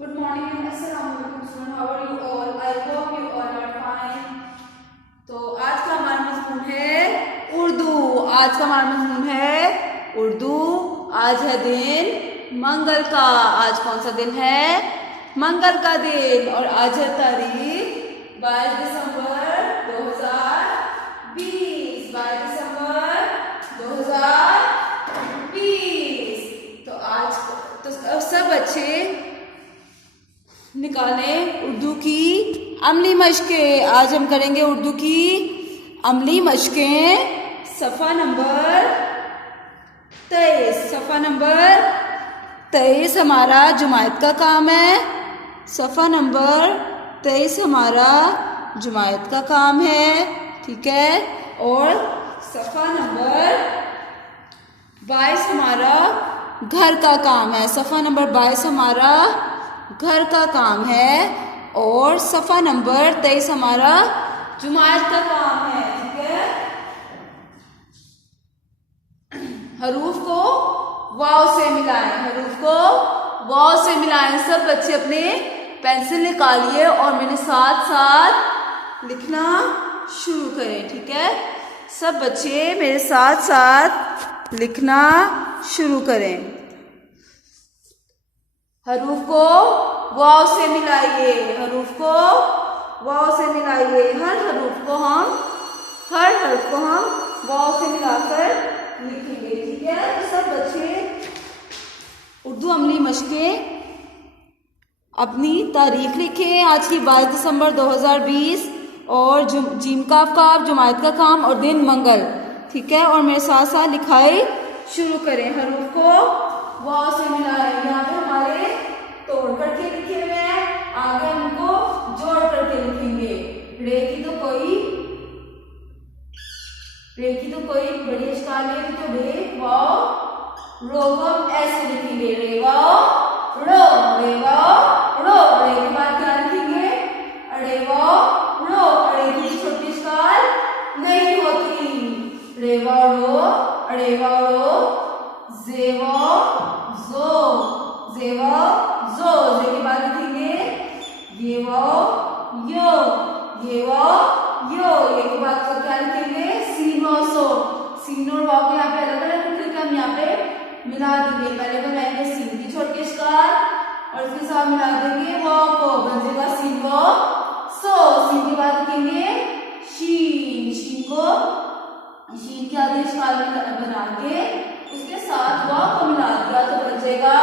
Good morning, Assalamualaikum students. How are you all? I hope you all are fine. तो आज का हमारा मज़मून है उर्दू। आज का हमारा मज़मून है उर्दू। आज है दिन मंगल का। आज कौन सा दिन है? मंगल का दिन। और आज है तारीख 22 दिसंबर 2020। 22 दिसंबर 2020। तो आज तो सब बच्चे निकालें उर्दू की अमली मशकें। आज हम करेंगे उर्दू की अमली मशकें। सफ़ा नंबर 23। सफ़ा नंबर 23 हमारा जुमायत का काम है। सफ़ा नंबर 23 हमारा जुमायत का काम है, ठीक है। और सफ़ा नंबर 22 हमारा घर का काम है। सफ़ा नंबर 22 हमारा घर का काम है। और सफ़ा नंबर 23 हमारा जुमायत का काम है, ठीक है। हरूफ को वाव से मिलाएं। हरूफ को वाव से मिलाएं। सब बच्चे अपने पेंसिल निकालिए और मेरे साथ साथ लिखना शुरू करें, ठीक है। सब बच्चे मेरे साथ साथ लिखना शुरू करें। हरूफ को वाव से मिलाइए। हरूफ को वाव से मिलाइए। हर हरूफ को हम वाव से मिलाकर लिखेंगे, ठीक है। तो सब बच्चे उर्दू अमली मशकें अपनी तारीख लिखें। आज की 22 दिसंबर 2020 और जीम काफ का जुमायत का काम और दिन मंगल, ठीक है। और मेरे साथ साथ लिखाई शुरू करें। हरूफ को वाव से मिलाएं। यहाँ पे हमारे तोड़ करके लिखे हुए हैं, आगे हमको जोड़ करके लिखेंगे। रे की तो कोई बड़ी इश्काल है, तो रे वाव रो को हम ऐसे लिखेंगे। रे वाव रो, रे वाव रो। रे के बाद क्या लिखेंगे? अड़े वाव रो। अड़े की छोटी इश्काल नहीं होती। रे वाव रो, अड़े वाव रो। जे वाव जो, जे वाव जो। जे के बाद लिखेंगे ये वाव यो, ये वाव यो। ये के बाद तो क्या लिखेंगे? सीन वाव सो। सीन और वाव को यहाँ पे अलग अलग लिख के हम यहाँ पे मिला देंगे। पहले बनाएंगे सीन की छोटी इश्काल और इसके साथ मिला देंगे वाव को, बन जाएगा सीन वाव सो। सीन के बाद लिखेंगे शीन। शीन को शीन के आगे इश्काल बना के उसके साथ वाव को मिला दिया तो बन जाएगा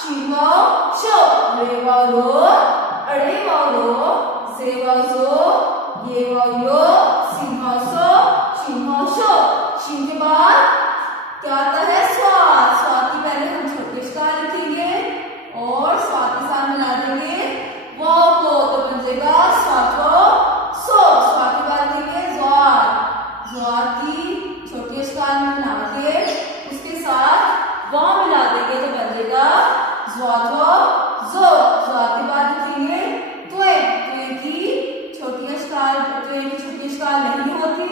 शीन वाव शो। रे वाव रो, अड़े वाव रो। जे वाव जो, ये वाव यो। सीन वाव सो, शीन वाव शो। शीन के बाद क्या आता है? स्वाद। स्वाद की पहले हम छोटे इश्काल लिखेंगे और स्वाद के साथ मिला देंगे वाव को तो बन जाएगा स्वाद को सो। स्वाद के बाद लिखेंगे ज्वार। ज्वार की छोटी इश्काल में बना के उसके साथ वाव मिला देंगे तो बन जाएगा ज्वाद जो। ज्वाद के बाद लिखेंगे त्वे। त्वे की छोटी इश्काल नहीं होती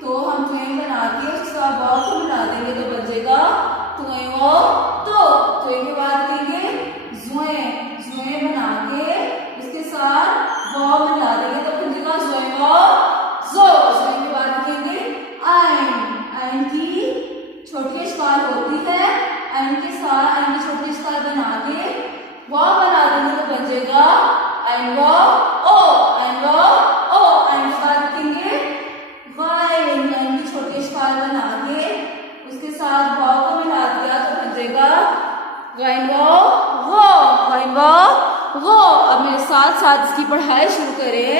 तो हम त्वे बना के उसके साथ वाव को मिला देंगे तो बन जाएगा त्वे वाव तो। त्वे के बाद लिखेंगे जुए। जुए बना के उसके साथ वाव मिला देंगे तो बन जाएगा जुए वाव जो। जुए के बाद लिखेंगे आइन। आइन की छोटी इश्काल होती है, आइन के साथ आइन की छोटी इश्काल बना के वाव बना देंगे तो बन जाएगा आइन वाव ओ। आइन वाव ओ। आइन के बाद लिखेंगे गाइन। आइन की छोटी इश्काल बना के उसके साथ वाव को मिला दिया तो बन जाएगा गाइन वाव गो। गाइन वाव गो। अब मेरे साथ साथ इसकी पढ़ाई शुरू करें।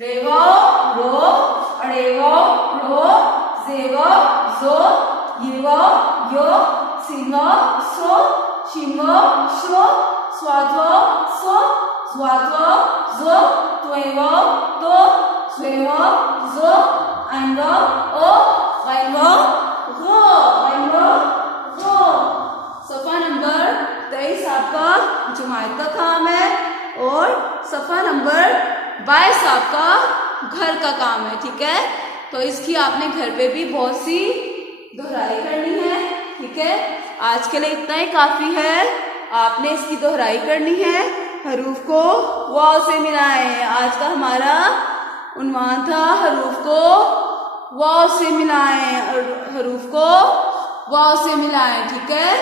रे वाव रो, अड़े वाव रो। जे वाव जो, ये वाव यो। सीन वाव सो, शीन वाव शो। स्वाद वाव सो, स्वाद वाव जो। त्वे वाव तो, त्वे वाव जो। आइन वाव ओ, गाइन वाव गो। गाइन वाव गो। सफ़ा नंबर 23 आपका जुमायत का काम है और सफ़ा नंबर 22 आपका घर का काम है, ठीक है। तो इसकी आपने घर पे भी बहुत सी दोहराई करनी है, ठीक है। आज के लिए इतना ही काफी है। आपने इसकी दोहराई करनी है, हरूफ को वाव से मिलाएं। आज का हमारा उन्वान था हरूफ को वाव से मिलाएं, हरूफ को वाव से मिलाएं। ठीक है,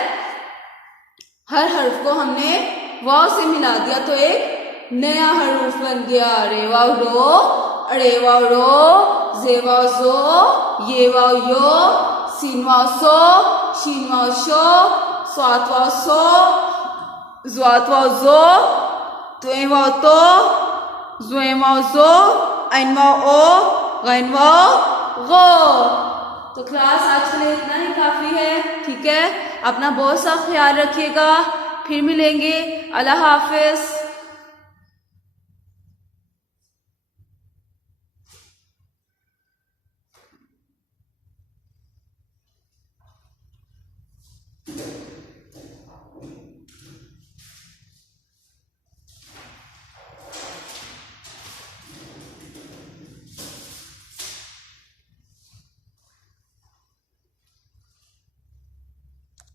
हर हर्फ को हमने वाव से मिला दिया तो एक नया हरूफ बन गया। रे वाव रो, अड़े वाव रो, जे वाव जो, ये वाव यो, सीन वाव सो, शीन वाव शो, स्वात वाव सो, ज़्वात वाव जो, त्वे वाव तो, ज़्वे वाव जो, ऐन वाव ओ, गैन वाव गो। तो क्लास आज के लिए इतना ही काफ़ी है। ठीक है, अपना बहुत सा ख्याल रखिएगा, फिर मिलेंगे। अल्लाह हाफिज़।